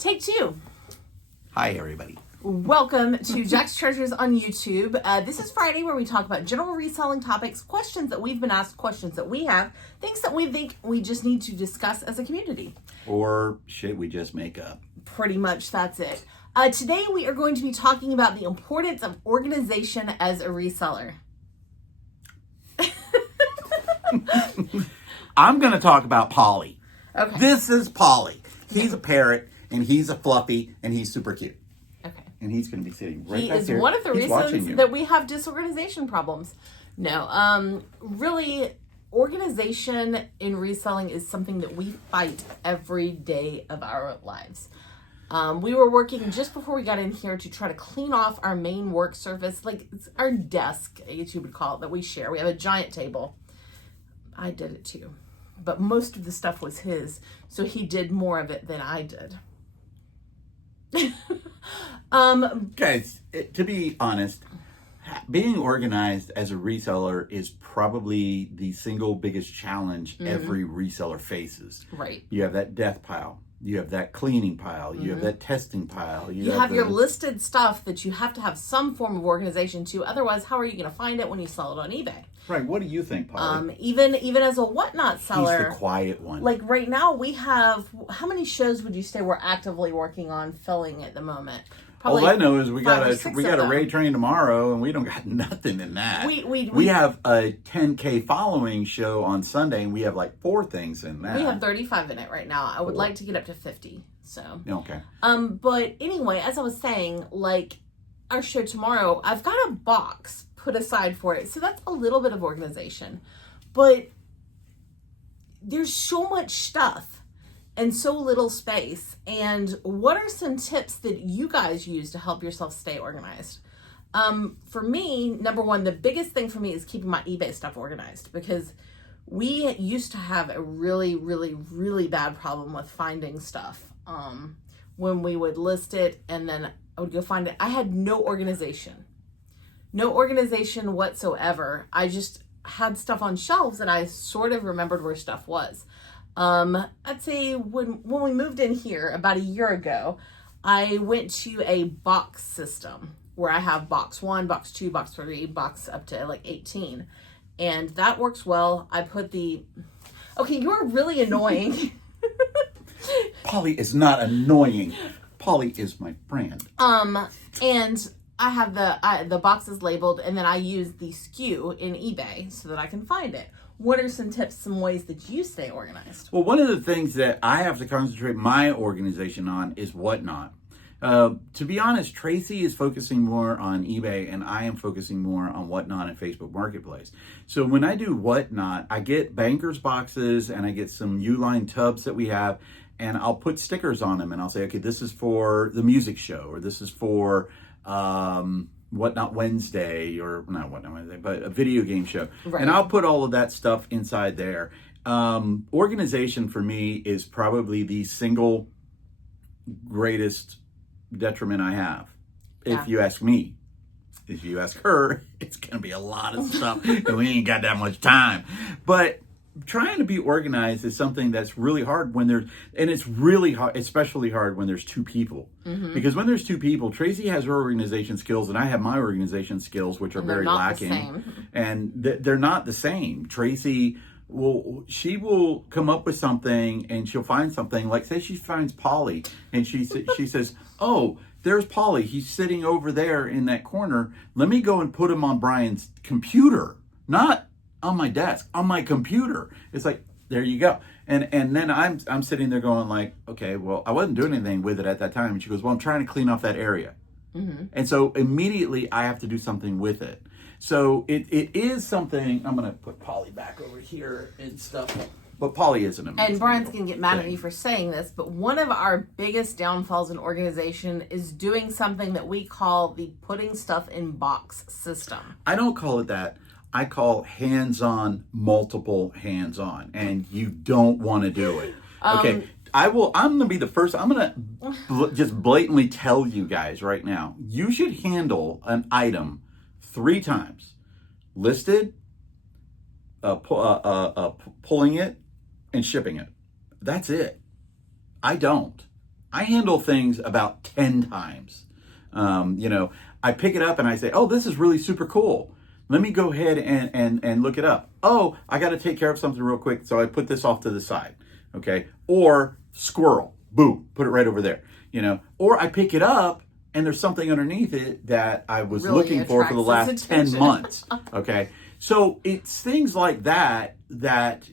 Take two. Hi, everybody. Welcome to Jack's Treasures on YouTube. This is Friday where we talk about general reselling topics, questions that we've been asked, questions that we have, things that we think we just need to discuss as a community. Or shit we just make up. Pretty much that's it. Today we are going to be talking about the importance of organization as a reseller. I'm going to talk about Polly. Okay. This is Polly. He's a parrot, and he's a fluffy, and he's super cute. Okay. And he's going to be sitting right He back is here. one of the He's watching reasons you. that we have disorganization problems. No, really, organization in reselling is something that we fight every day of our lives. We were working just before we got in here to try to clean off our main work surface, like it's our desk, I guess you would call it, that we share. We have a giant table. I did it too, but most of the stuff was his, so he did more of it than I did. Guys, to be honest, being organized as a reseller is probably the single biggest challenge every reseller faces. Right. You have that death pile. You have that cleaning pile. You have that testing pile. You have your listed stuff that you have to have some form of organization to. Otherwise, how are you going to find it when you sell it on eBay? Right. What do you think, Polly? Even as a whatnot seller, He's the quiet one. like right now, we have, how many shows would you say we're actively working on filling at the moment? All I know is we got a a raid train tomorrow, and we don't got nothing in that. We have a 10K following show on Sunday, and we have like 4 things in that. We have 35 in it right now. I would like to get up to 50. So okay. But anyway, as I was saying, like our show tomorrow, I've got a box put aside for it, so that's a little bit of organization. But there's so much stuff and so little space. And what are some tips that you guys use to help yourself stay organized? For me, number one, the biggest thing for me is keeping my eBay stuff organized, because we used to have a really, really, really bad problem with finding stuff. When we would list it and then I would go find it, I had no organization whatsoever. I just had stuff on shelves and I sort of remembered where stuff was. I'd say when we moved in here about a year ago, I went to a box system where I have box 1, box 2, box 3, box up to like 18. And that works well. I put okay, you're really annoying. Polly is not annoying. Polly is my friend. And I have the boxes labeled, and then I use the SKU in eBay so that I can find it. What are some tips, some ways that you stay organized? Well, one of the things that I have to concentrate my organization on is whatnot. To be honest, Tracy is focusing more on eBay and I am focusing more on whatnot and Facebook Marketplace. So when I do whatnot, I get bankers boxes and I get some Uline tubs that we have, and I'll put stickers on them and I'll say, okay, this is for the music show, or this is for Whatnot Wednesday, or not Whatnot Wednesday, but a video game show. Right. And I'll put all of that stuff inside there. Organization for me is probably the single greatest detriment I have. If you ask me. If you ask her, it's going to be a lot of stuff and we ain't got that much time. But trying to be organized is something that's really hard and it's really hard, especially hard when there's 2 people. Mm-hmm. Because when there's 2 people, Tracy has her organization skills and I have my organization skills, which are very lacking. And they're not the same. Tracy will come up with something and she'll find something, like say she finds Polly and she says, oh, there's Polly. He's sitting over there in that corner. Let me go and put him on Brian's computer, not on my desk, on my computer. It's like, there you go. And then I'm sitting there going like, okay, well, I wasn't doing anything with it at that time. And she goes, well, I'm trying to clean off that area. Mm-hmm. And so immediately I have to do something with it. So it is something. I'm going to put Polly back over here and stuff. But Polly isn't amazing. And Brian's going to get mad at me for saying this, but one of our biggest downfalls in organization is doing something that we call the putting stuff in box system. I don't call it that. I call hands-on, multiple hands-on, and you don't want to do it. Okay, I'm going to be the first. I'm going to just blatantly tell you guys right now, you should handle an item 3 times. Listed, pulling it, and shipping it. That's it. I don't. I handle things about 10 times. I pick it up and I say, oh, this is really super cool. Let me go ahead and look it up. Oh, I got to take care of something real quick. So I put this off to the side. Okay. Or squirrel, boom, put it right over there. Or I pick it up and there's something underneath it that I was really looking for the last 10 months. Okay. So it's things like that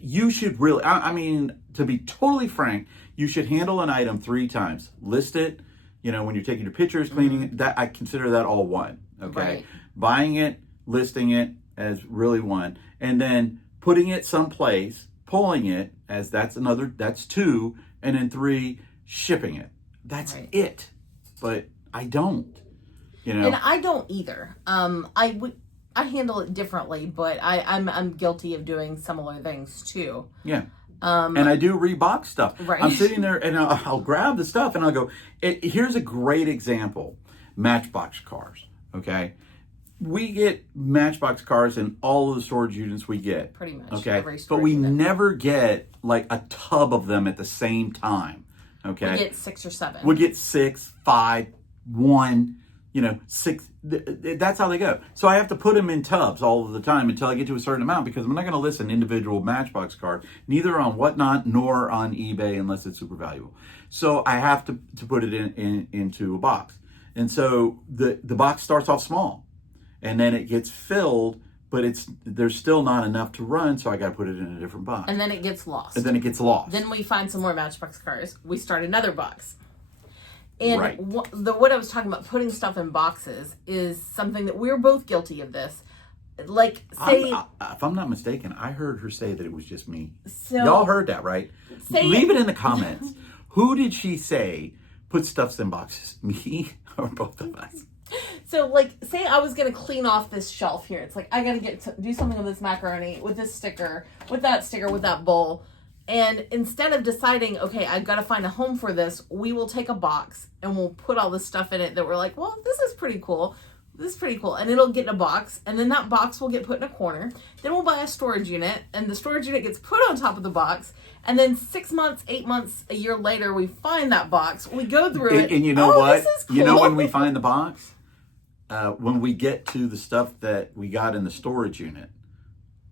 you should really, to be totally frank, you should handle an item 3 times. List it, when you're taking your pictures, cleaning it, that I consider that all one. Okay. Right. Buying it, listing it as really one. And then putting it someplace, pulling it as that's 2. And then 3, shipping it. That's right. it. But I don't, And I don't either. I handle it differently, but I'm guilty of doing similar things too. Yeah. And I do rebox stuff. Right. I'm sitting there and I'll grab the stuff and I'll go, here's a great example. Matchbox cars. Okay. We get Matchbox cars in all of the storage units we get. Pretty much. Okay. But we never get like a tub of them at the same time. Okay. We get 6 or 7. We get 6, 5, 1, 6. That's how they go. So I have to put them in tubs all of the time until I get to a certain amount, because I'm not going to list an individual Matchbox card, neither on Whatnot nor on eBay unless it's super valuable. So I have to put it into a box. And so the box starts off small and then it gets filled, but there's still not enough to run, so I got to put it in a different box. And then it gets lost. Then we find some more Matchbox cars. We start another box. And right. What I was talking about, putting stuff in boxes, is something that we're both guilty of this. Like, say... if I'm not mistaken, I heard her say that it was just me. So, y'all heard that, right? Leave it in the comments. Who did she say put stuffs in boxes? Me or both of us? So, like, say I was going to clean off this shelf here. It's like, I got to do something with this macaroni, with this sticker, with that bowl. And instead of deciding, okay, I've got to find a home for this, we will take a box and we'll put all the stuff in it that we're like, well, this is pretty cool. And it'll get in a box. And then that box will get put in a corner. Then we'll buy a storage unit. And the storage unit gets put on top of the box. And then 6 months, 8 months, a year later, we find that box. We go through it. And you know what? This is cool. You know when we find the box? When we get to the stuff that we got in the storage unit.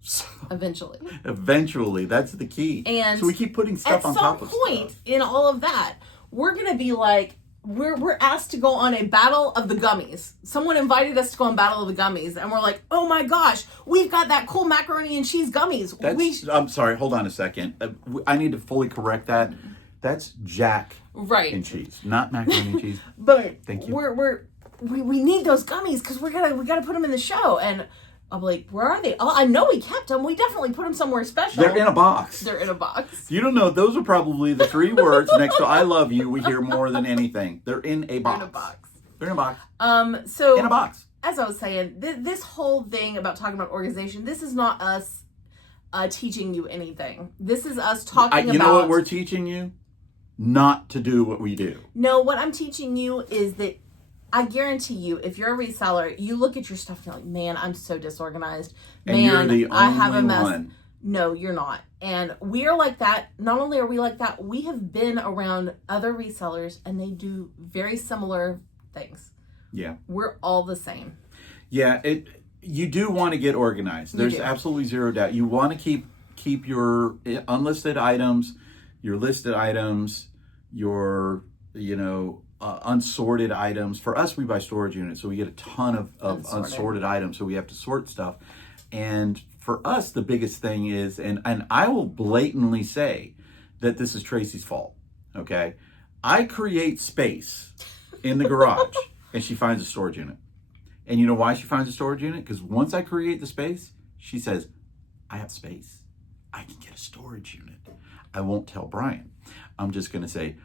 So, eventually, that's the key. And so we keep putting stuff on top of stuff. At some point in all of that, we're going to be like, we're asked to go on a battle of the gummies. Someone invited us to go on battle of the gummies, and we're like, oh my gosh, we've got that cool macaroni and cheese gummies. I'm sorry, hold on a second. I need to fully correct that. That's Jack and cheese, not macaroni and cheese. But thank you. We need those gummies because we gotta put them in the show. And I'm like, where are they? Oh, I know we kept them. We definitely put them somewhere special. They're in a box. You don't know. Those are probably the 3 words next to I love you we hear more than anything. They're in a box. They're in a box. So in a box. As I was saying, this whole thing about talking about organization, this is not us teaching you anything. This is us talking about... You know what we're teaching you? Not to do what we do. No, what I'm teaching you is that I guarantee you, if you're a reseller, you look at your stuff and you're like, man, I'm so disorganized. And you're the only I have a mess. One. No, you're not. And we are like that. Not only are we like that, we have been around other resellers and they do very similar things. Yeah. We're all the same. Yeah, you do want to get organized. There's absolutely zero doubt. You want to keep your unlisted items, your listed items, your, unsorted items. For us, we buy storage units, so we get a ton of unsorted items, so we have to sort stuff. And for us, the biggest thing is, and I will blatantly say that this is Tracy's fault, okay? I create space in the garage, and she finds a storage unit. And you know why she finds a storage unit? Because once I create the space, she says, I have space. I can get a storage unit. I won't tell Brian. I'm just going to say,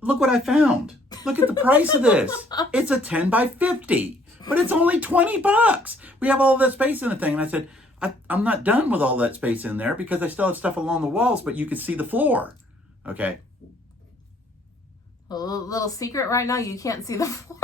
look what I found. Look at the price of this. It's a 10 by 50, but it's only $20. We have all that space in the thing. And I said, I'm not done with all that space in there because I still have stuff along the walls, but you can see the floor. Okay. A little secret right now, you can't see the floor.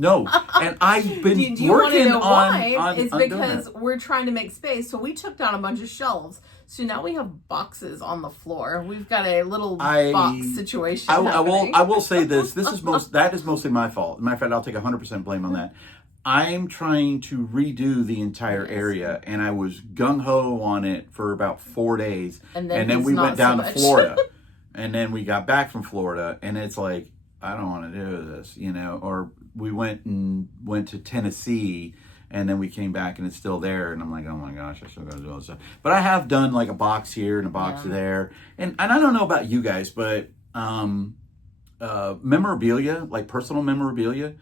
No, and I've been Do you want to working know why? on It's doing because that. we're trying to make space. So we took down a bunch of shelves. So now we have boxes on the floor. We've got a little box situation happening. I will say this. That is mostly my fault. Matter of fact, I'll take 100% blame on that. I'm trying to redo the entire area, and I was gung ho on it for about 4 days, And then we not went down so to much. Florida, and then we got back from Florida, and it's like, I don't want to do this, Or we went to Tennessee, and then we came back and it's still there, and I'm like, oh my gosh, I still got to do all this stuff. But I have done like a box here and a box there, and I don't know about you guys, but memorabilia, like personal memorabilia,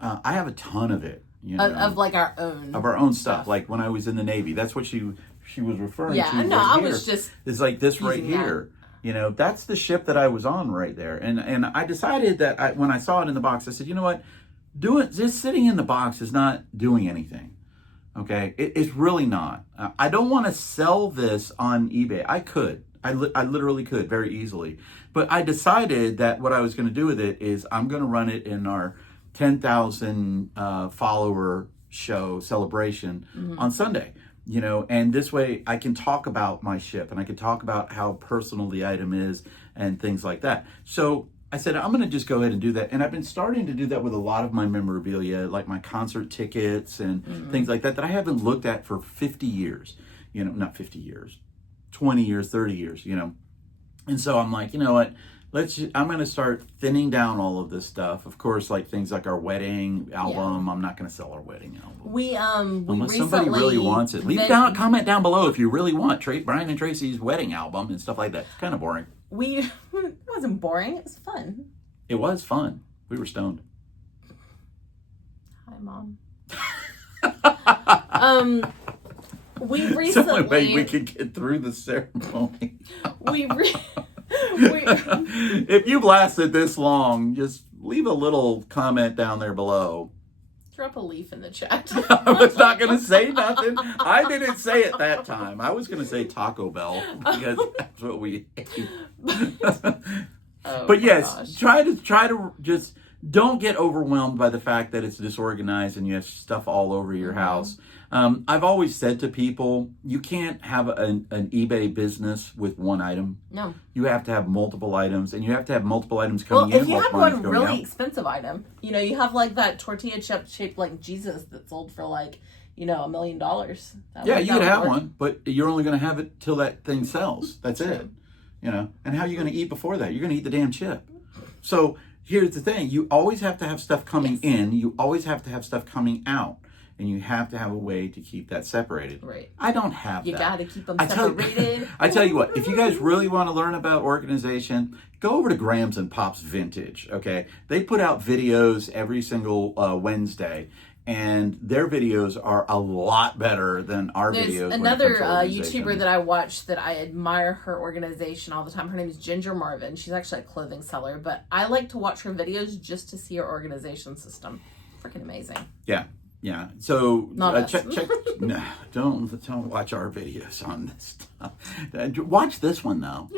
I have a ton of it. Of like our own stuff. Like when I was in the Navy, that's what she was referring to. Yeah, no, right I here. was just it's like this right here. That's the ship that I was on right there. And I decided that when I saw it in the box, I said, you know what, just sitting in the box is not doing anything. Okay, it's really not. I don't want to sell this on eBay. I could. I literally could very easily. But I decided that what I was going to do with it is I'm going to run it in our 10,000 follower show celebration on Sunday, and this way I can talk about my ship and I can talk about how personal the item is and things like that. So I said, I'm going to just go ahead and do that. And I've been starting to do that with a lot of my memorabilia, like my concert tickets and things like that I haven't looked at for 50 years, not 50 years, 20 years, 30 years, And so I'm like, you know what? I'm going to start thinning down all of this stuff. Of course, like things like our wedding album. I'm not going to sell our wedding album. We Unless somebody really wants it. Leave a comment down below if you really want Brian and Tracy's wedding album and stuff like that. It's kind of boring. It wasn't boring. It was fun. It was fun. We were stoned. Hi, Mom. We recently... It's the only way we could get through the ceremony. If you've lasted this long, just leave a little comment down there below. Drop a leaf in the chat. I was not going to say nothing. I didn't say it that time. I was going to say Taco Bell because that's what we ate. But yes, try to just don't get overwhelmed by the fact that it's disorganized and you have stuff all over your house. I've always said to people, you can't have an eBay business with one item. No. You have to have multiple items, and you have to have multiple items coming in. Well, if you have one really expensive item, you have like that tortilla chip shaped like Jesus that sold for like, $1 million. Yeah, you could have one, but you're only going to have it till that thing sells. That's it. And how are you going to eat before that? You're going to eat the damn chip. So here's the thing. You always have to have stuff coming in. You always have to have stuff coming out. And you have to have a way to keep that separated. Right. I don't have that. You got to keep them separated. I tell you what, if you guys really want to learn about organization, go over to Grams and Pop's Vintage, okay? They put out videos every single Wednesday, and their videos are a lot better than our videos. There's another YouTuber that I watch that I admire her organization all the time. Her name is Ginger Marvin. She's actually a clothing seller, but I like to watch her videos just to see her organization system. Freaking amazing. Yeah. Yeah, so check. No, don't watch our videos on this stuff. Watch this one though,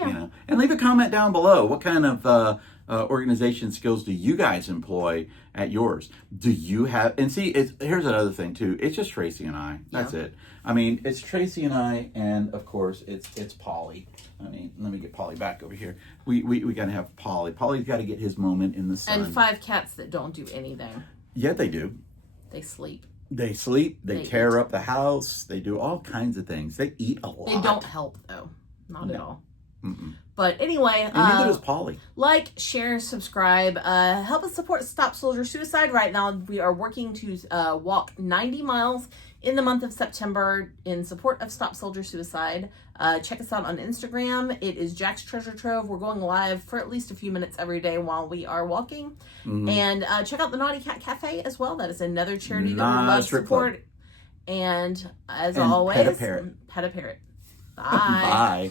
and leave a comment down below. What kind of organization skills do you guys employ at yours? Do you have? And see, here's another thing too. It's just Tracy and I. That's it. I mean, it's Tracy and I, and of course, it's Polly. I mean, let me get Polly back over here. We got to have Polly. Polly's got to get his moment in the sun. And 5 cats that don't do anything. Yeah, they do. They sleep. They sleep. They tear up the house. They do all kinds of things. They eat a lot. They don't help though. Not at all. But anyway, and neither does Polly. Like, share, subscribe. Help us support Stop Soldier Suicide. Right now, we are working to walk 90 miles in the month of September in support of Stop Soldier Suicide. Check us out on Instagram. It is Jack's Treasure Trove. We're going live for at least a few minutes every day while we are walking. And check out the Naughty Cat Cafe as well. That is another charity that we love to support. Club. And as always, pet a parrot. Pet a parrot. Bye. Bye.